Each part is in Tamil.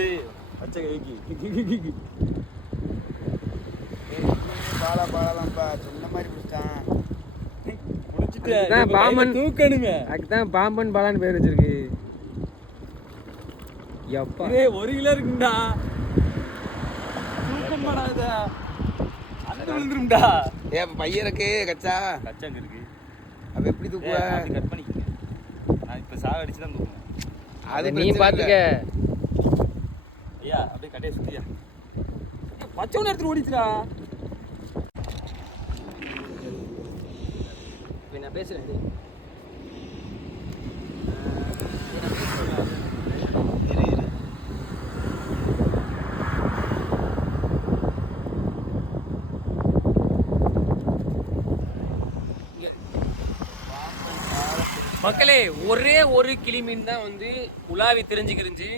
ஓடி பச்சை கைக்கு பாலா பாலாம்ப்பா சொன்ன மாதிரி பிடிச்சிட்டான். முடிச்சிட்டு இதுதான் பாம்பன். தூக்கணுமே. அதுக்குதான் பாம்பன் பாலான்னு பேர் வச்சிருக்கு. எப்பா. ஏய் ஒரு கிலோ இருக்குண்டா தூக்கம் படாத அந்த விழுந்துரும்டா. ஏ பையன் இருக்கு கச்சா. கச்சங்க இருக்கு. அப்ப எப்படி தூக்குவ? கட் பண்ணிக்கங்க. நான் இப்ப சாக அடிச்சு தான் தூக்குவேன். அது நீ பாத்துக்க. ஐயா அப்படியே கட்டையை சுத்தியா பச்சை ஒன்று எடுத்துட்டு ஓடிச்சுடா நான் இரு. மக்களே ஒரே ஒரு கிளி மீன் தான் வந்து உலாவி தெரிஞ்சுக்கிருந்துச்சு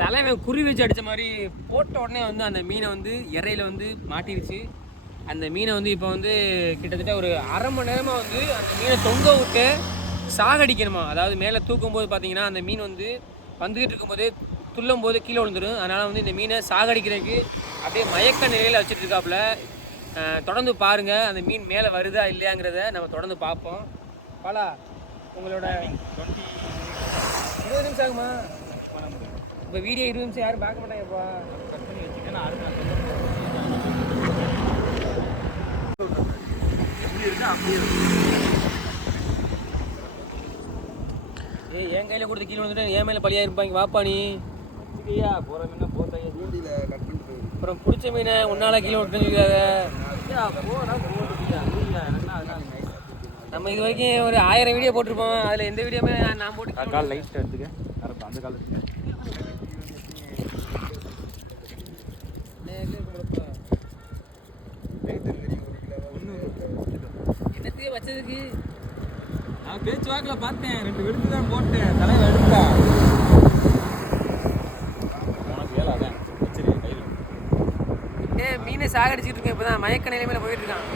தலைவன் குறி வச்சு அடித்த மாதிரி போட்ட உடனே வந்து அந்த மீனை வந்து இறையில வந்து மாட்டிருச்சு. அந்த மீனை வந்து இப்போ வந்து கிட்டத்தட்ட ஒரு அரை மணி நேரமாக வந்து அந்த மீனை தொங்க விட்டு சாகடிக்கணுமா? அதாவது மேலே தூக்கும் போது பார்த்தீங்கன்னா அந்த மீன் வந்து வந்துகிட்டு இருக்கும்போதே துள்ளும் போது கீழே விழுந்துடும் அதனால் வந்து இந்த மீனை சாகடிக்கிறதுக்கு அப்படியே மயக்க நிலையில் வச்சுட்டு இருக்காப்புல. தொடர்ந்து பாருங்கள் அந்த மீன் மேலே வருதா இல்லையாங்கிறத நம்ம தொடர்ந்து பார்ப்போம். பாலா உங்களோட இருபது நிமிஷம் ஆகுமா? இப்போ வீடியோ இருபது நிமிஷம் யாரும் பார்க்க மாட்டாங்கப்பா. கட் பண்ணி வச்சுக்க நான் அடுத்து ஏய் என் கையில் கொடுத்து கீழே வந்துட்டு என் மேலே பழியாக இருப்பாங்க. வாப்பா நீ. வச்சுக்கையா போற மீனா போத்தையா தூண்டில கட் பண்ணிட்டு. அப்புறம் பிடிச்ச மீனை உன்னால கீழே அதனால நம்ம இது வரைக்கும் ஒரு ஆயிரம் வீடியோ போட்டிருப்போம். அதில் எந்த வீடியோமே நான் போட்டு கால் லைட் எடுத்துக்க. அந்த கால் எடுத்துக்க எனக்கு தெரியும், ஒரு கிலோ. என்னத்தையே வச்சதுக்கு? நான் பேச்சு வாக்கில் பார்த்தேன். ரெண்டு வெடுத்து தான் போட்டேன். தலைவர் எடுத்தா. உனக்கு வேலை அதான் வச்சிரு கையில் ஏ மீனை சாகடிச்சிட்டு இருக்கேன். இப்போ தான் மயக்க நிலைமையில போயிட்டு இருக்கான்.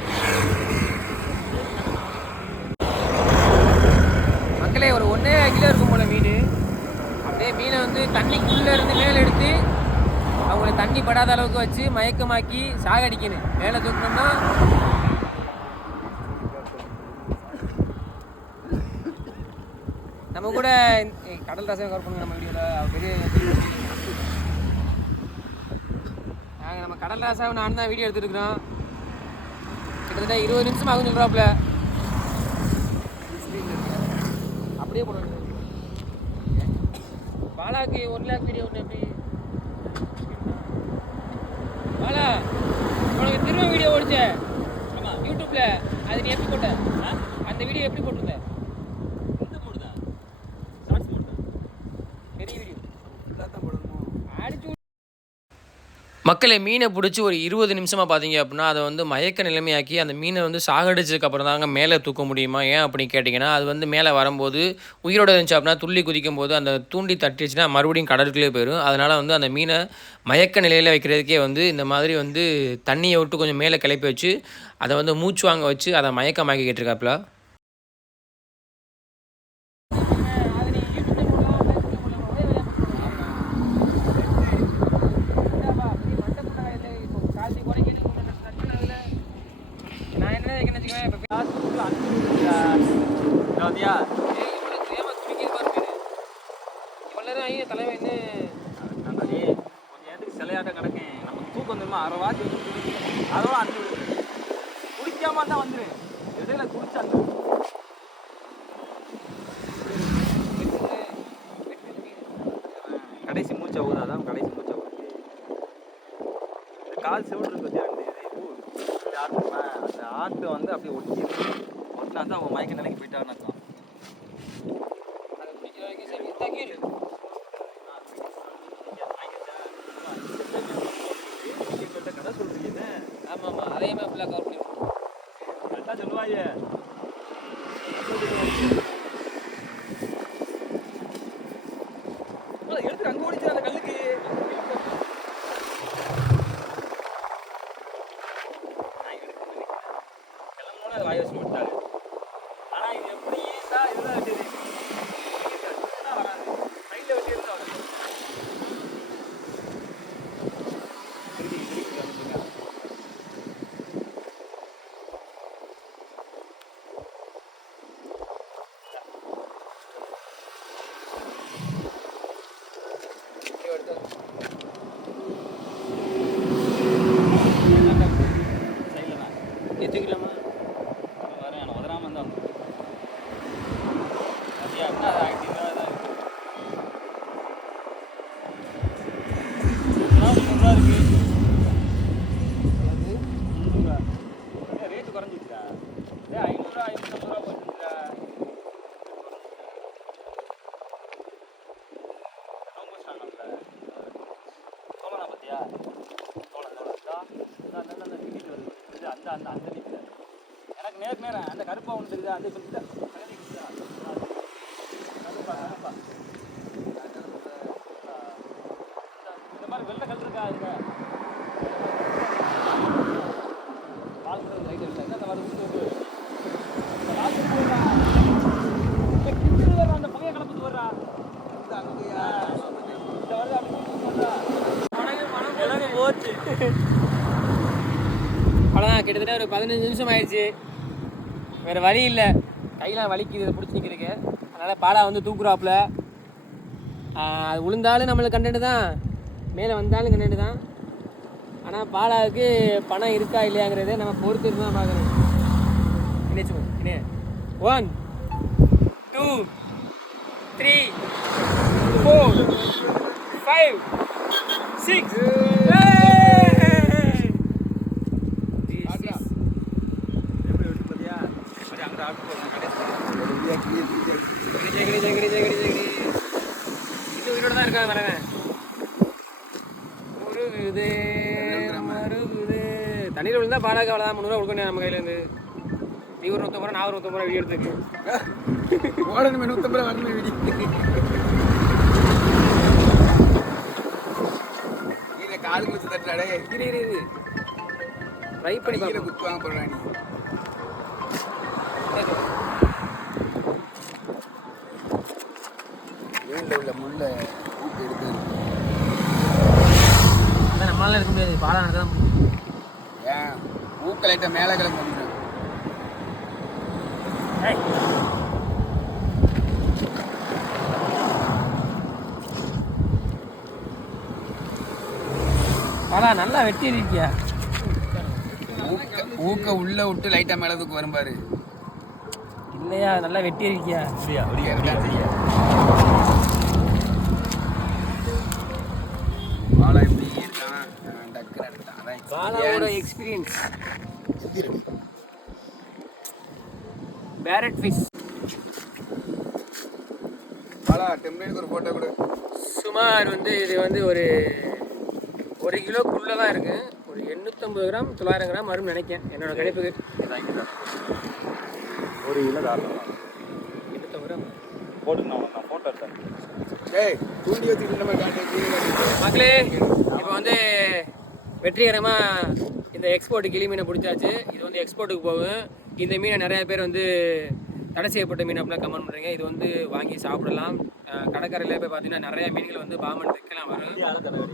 மக்களே ஒரு ஒன்றே கிலோ இருக்கும் போல மீன். அப்படியே மீனை வந்து தண்ணிக்குள்ளே இருந்து மேலே எடுத்து படாத அளவுக்கு வச்சு மயக்கமாக்கி சாகடிக்கணும். மேலே தூக்கணும்னா நம்ம கூட கடல் ரசம் கவர் பண்ணுங்க நம்ம வீடியோவில் பெரிய நாங்கள் நம்ம கடல் ராசாவை நான் தான் வீடியோ எடுத்துருக்குறோம் கிட்டத்தட்ட இருபது நிமிஷம் ஆகும் சொல்கிறாப்புல அப்படியே போட பாலாக்கு ஒன் லேக் வீடியோ ஒன்று எப்படி? ஹலோ உனக்கு திரும்ப வீடியோ ஒடிச்சேன் ஆமாம் யூடியூப்பில் அது நீ எப்படி போட்ட? அந்த வீடியோ எப்படி போட்டிருந்த இந்த மூடு தான் ஷார்ட்ஸ் மூடு தான் பெரிய வீடியோ ஃபுல்லாக தான் போடணுமோ? அடிச்சு மக்களை மீனை பிடிச்சி ஒரு இருபது நிமிஷமாக பார்த்தீங்க அப்படின்னா அதை வந்து மயக்க நிலைமையாக்கி அந்த மீனை வந்து சாகடிச்சதுக்கு அப்புறம் தாங்க மேலே தூக்க முடியுமா? ஏன் அப்படின்னு கேட்டிங்கன்னா அது வந்து மேலே வரும்போது உயிரோட இருந்துச்சு அப்படின்னா துள்ளி குதிக்கும் போது அந்த தூண்டி தட்டிச்சுன்னா மறுபடியும் கடலுக்குள்ளே போயிடும். அதனால் வந்து அந்த மீனை மயக்க நிலையில் வைக்கிறதுக்கே வந்து இந்த மாதிரி வந்து தண்ணியை விட்டு கொஞ்சம் மேலே கிளப்பி வச்சு அதை வந்து மூச்சு வாங்க வச்சு அதை மயக்கமாக்கிக்கிட்டு இருக்காப்புல நான் என்ன நினைச்சுக்கேன் இப்போ பாத்தியா? தலைவன் என்ன? நாங்களே கொஞ்சம் நேரத்துக்கு சிலையாட்டம் கிடக்கேன் நம்ம தூக்கம் வந்துருமா அரை வந்து குடிச்சு அதோட அஞ்சு குடிக்காம தான் வந்துரு. இடையில குடிச்சாங்க கடைசி மூச்சை ஊதாதான் கடைசி மூச்சை ஊது. கால் செவிட்டு இருக்கு அந்த ஆற்று அந்த வந்து அப்படியே ஒட்டி ஒட்டினா தான் அவன் மயக்க நிலைக்கு போயிட்டான்னு ஆமாம் ஆமாம் அதே மாதிரி ஃபுல்லாக கவர் பண்ணி கரெக்டா சொல்லுவாங்க எடுத்து அங்க ஓடிச்சு அந்த கல்லுக்கு கிளம்புனோட அதை வாய வச்சு விட்டாங்க ஆனா இது எப்படி ஈஸா இதுதான் வெட்டியது வராது சைடில் வெட்டி இருந்தா வரும் தோளம் தோளம் இதா, இதா, இந்த, இந்த, இந்த நீட்டிட்டு வருது இது அந்த அந்த அந்த நிற்கிற எனக்கு நேர் நேரம் அந்த கருப்பா ஒன்று தெரியுதா? அது. கருப்பா கருப்பா இந்த மாதிரி வெள்ளை கல் இருக்கா இதுல என்ன அந்த மாதிரி விட்டு அந்த பழைய கலப்பத்து வர்றா. இந்த வருது அப்படி போச்சு அவ்வளோதான் கிட்டத்தட்ட ஒரு பதினஞ்சு நிமிஷம் ஆயிடுச்சு. வேறு வழி இல்லை. கையெல்லாம் வலிக்குது இதை பிடிச்சி நிற்கிறதுக்கு அதனால் பாலா வந்து தூக்குறாப்புல. அது விழுந்தாலும் நம்மளுக்கு கண்டென்ட் தான். மேலே வந்தாலும் கண்டென்ட் தான். ஆனால் பாலாவுக்கு பணம் இருக்கா இல்லையாங்கிறத நம்ம பொறுத்து இருந்து தான் பார்க்குறோம் இணைச்சு இனே one two three four five six எப்படி விட்டு பார்த்தியா சரி அங்கே ஆட்டு போகிறேன் கடைசி ஜெகடி ஜெகடி ஜெகடி ஜெகடி இது உயிரோட தான் இருக்காங்க வரவன் முருகுது மருகுது தண்ணியில் விழுந்தா பாலாக்கு அவ்வளோதான் முந்நூறுவா கொடுக்கணும் நம்ம கையிலேருந்து. நீ ஒரு நூற்றம்பது ரூபா நான் ஒரு நூற்றம்பது ரூபா வீடியோ எடுத்துக்கு ஓடணுமே நூற்றம்பது ரூபா வரணும் விடி. கீழே காலு குத்து தட்டுறாடே. இரு இரு இரு. ட்ரை பண்ணி கீழே குத்துவாங்க நீ. வேலில் உள்ள முள்ளை ஊக்கு எடுத்து அதான் நம்மளால இருக்க முடியாது. பாலா நடக்க தான் முடியும். லைட்டை மேலே கிளம்பி வந்துடும் பாலா நல்லா வெட்டி இருக்கியா ஊக்க ஊக்க உள்ள விட்டு லைட்டா மேல தூக்கு வரும் பாரு. இல்லையா நல்லா வெட்டி இருக்கியா சரியா அப்படியே இருக்கான் செய்ய வாழை இப்படி இருக்கான் டக்குன்னு எடுத்தான் அதான் பாலாவோட பேரட் ஃபிஷ் வாழா டெம்ப்ளேட்டுக்கு ஒரு போட்டோ கொடு. சுமார் வந்து இது வந்து ஒரு ஒரு கிலோக்குள்ளே தான் இருக்கு. ஒரு எண்ணூற்றம்பது கிராம் தொள்ளாயிரம் கிராம் வரும்னு நினைக்கிறேன். என்னோட கணிப்புக்கு. ஒரு கிலோ தாராளம் எண்ணூற்றம்பது கிராம். போட்டுக்கு நான் ஃபோட்டோ எடுத்தேன். டேய் தூண்டி வச்சுட்டு நம்ம காட்டு கீழே காட்டு. மக்களே இப்போ வந்து வெற்றிகரமாக இந்த எக்ஸ்போர்ட் கிளி மீனை பிடிச்சாச்சு. இது வந்து எக்ஸ்போர்ட்டுக்கு போகும். இந்த மீனை நிறைய பேர் வந்து தடை செய்யப்பட்ட மீன் அப்படிலாம் கமெண்ட் பண்ணுறீங்க இது வந்து வாங்கி சாப்பிடலாம். கடற்கரையில போய் பார்த்தீங்கன்னா நிறைய மீன்கள் வந்து பாமன் விற்கலாம் வரும்.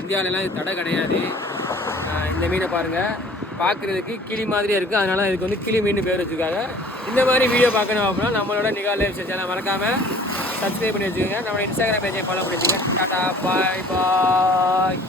இந்தியாவிலலாம் இது தடை கிடையாது. இந்த மீனை பாருங்கள் பார்க்குறதுக்கு கிளி மாதிரியே இருக்குது அதனால இதுக்கு வந்து கிளி மீன் பேர் வச்சுருக்காங்க. இந்த மாதிரி வீடியோ பார்க்கணும் அப்படின்னா நம்மளோட நிகாலே சேனல் மறக்காமல் சப்ஸ்கிரைப் பண்ணி வச்சுக்கோங்க. நம்மளோட இன்ஸ்டாகிராம் பேஜை ஃபாலோ பண்ணி வச்சுக்கோங்க டாடா பாய் பாய்